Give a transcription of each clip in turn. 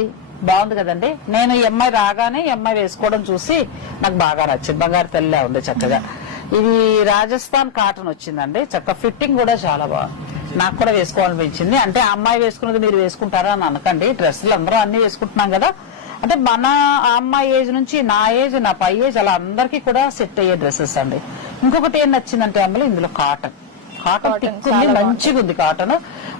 ఉంది, బాగుంది కదండి. నేను ఈ అమ్మాయి రాగానే ఈ అమ్మాయి వేసుకోవడం చూసి నాకు బాగా నచ్చింది. బంగారు తల్లిలా ఉంది చక్కగా. ఇది రాజస్థాన్ కాటన్ వచ్చిందండి. చక్కగా ఫిట్టింగ్ కూడా చాలా బాగుంది. నాకు కూడా వేసుకోవాలనిపించింది. అంటే ఆ అమ్మాయి వేసుకున్నది మీరు వేసుకుంటారా అని అనకండి. డ్రెస్సులు అందరూ అన్ని వేసుకుంటున్నాం కదా. అంటే మన ఆ అమ్మాయి ఏజ్ నుంచి నా ఏజ్, నా పై ఏజ్ అలా అందరికీ కూడా సెట్ అయ్యే డ్రెస్సెస్ అండి. ఇంకొకటి ఏం నచ్చిందంటే అమ్మలు ఇందులో కాటన్ థిక్ ఉంది, మంచిగా ఉంది కాటన్.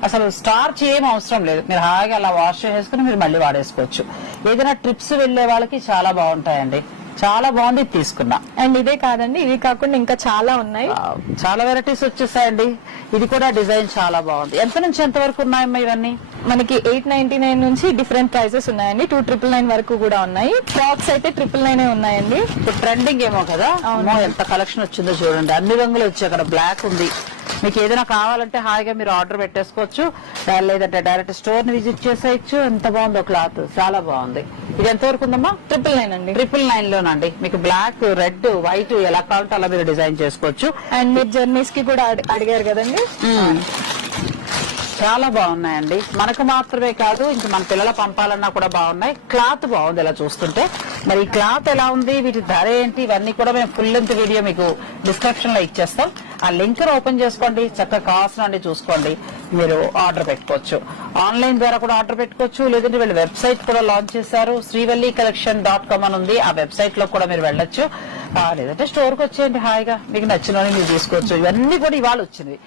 అసలు స్టార్చ్ ఏం అవసరం లేదు. మీరు హాయిగా అలా వాష్ చేసుకుని మీరు మళ్ళీ వాడేసుకోవచ్చు. ఏదైనా ట్రిప్స్ వెళ్లే వాళ్ళకి చాలా బాగుంటాయండి. చాలా బాగుంది, తీసుకున్నా. అండ్ ఇదే కాదండి, ఇవి కాకుండా ఇంకా చాలా ఉన్నాయి. చాలా వెరైటీస్ వచ్చేసాయండి. ఇది కూడా డిజైన్ చాలా బాగుంది. ఎంత నుంచి ఎంత వరకు ఉన్నాయమ్మా ఇవన్నీ? మనకి 899 నుంచి డిఫరెంట్ ప్రైసెస్ ఉన్నాయండి. 299 వరకు కూడా ఉన్నాయి. ఫ్రాక్స్ అయితే 999 ఉన్నాయండి. ఇప్పుడు ట్రెండింగ్ ఏమో కదా. ఎంత కలెక్షన్ వచ్చిందో చూడండి. అన్ని రంగులు వచ్చాయి. అక్కడ బ్లాక్ ఉంది. మీకు ఏదైనా కావాలంటే హాయిగా మీరు ఆర్డర్ పెట్టేసుకోవచ్చు, లేదంటే డైరెక్ట్ స్టోర్ ని విజిట్ చేసేయచ్చు. ఎంత బాగుందో క్లాత్, చాలా బాగుంది. ఇది ఎంత వరకు ఉందమ్మా? 999 అండి. 999 లోనండి. మీకు బ్లాక్, రెడ్, వైట్ ఎలా కావాలంటే అలా మీరు డిజైన్ చేసుకోవచ్చు. అండ్ మీరు జర్నీస్ కి కూడా అడిగారు కదండి, చాలా బాగున్నాయండి. మనకు మాత్రమే కాదు, ఇంక మన పిల్లల పంపాలన్నా కూడా బాగున్నాయి. క్లాత్ బాగుంది ఇలా చూస్తుంటే. మరి ఈ క్లాత్ ఎలా ఉంది, వీటి ధర ఏంటి, ఇవన్నీ కూడా మేము ఫుల్ లెంత్ వీడియో మీకు డిస్క్రిప్షన్ లో ఇచ్చేస్తాం. ఆ లింక్ ఓపెన్ చేసుకోండి, చక్కగా కావాల్సిన చూసుకోండి, మీరు ఆర్డర్ పెట్టుకోవచ్చు. ఆన్లైన్ ద్వారా కూడా ఆర్డర్ పెట్టుకోవచ్చు, లేదంటే వీళ్ళు వెబ్సైట్ కూడా లాంచ్ చేశారు. srivallicollection.com అని ఉంది. ఆ వెబ్సైట్ లో కూడా మీరు వెళ్ళొచ్చు. లేదంటే స్టోర్ కి వచ్చేయండి, హాయిగా మీకు నచ్చినవి మీరు తీసుకోవచ్చు. ఇవన్నీ కూడా ఇవాళ వచ్చినవి,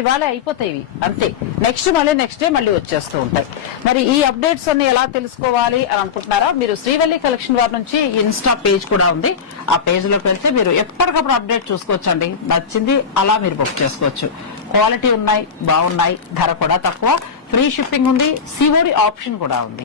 ఇవాళే అయిపోతాయి ఇవి, అంతే. నెక్స్ట్ డే మళ్ళీ వచ్చేస్తూ ఉంటాయి. మరి ఈ అప్డేట్స్ అన్ని ఎలా తెలుసుకోవాలి అని అనుకుంటున్నారా? మీరు శ్రీవల్లి కలెక్షన్ వారి నుంచి ఇన్స్టా పేజ్ కూడా ఉంది. ఆ పేజ్ లోకి వెళ్తే మీరు ఎప్పటికప్పుడు అప్డేట్ చూసుకోవచ్చండి. నచ్చింది అలా మీరు బుక్ చేసుకోవచ్చు. క్వాలిటీ ఉన్నాయి, బాగున్నాయి, ధర కూడా తక్కువ, ఫ్రీ షిప్పింగ్ ఉంది, సిఓడి ఆప్షన్ కూడా ఉంది.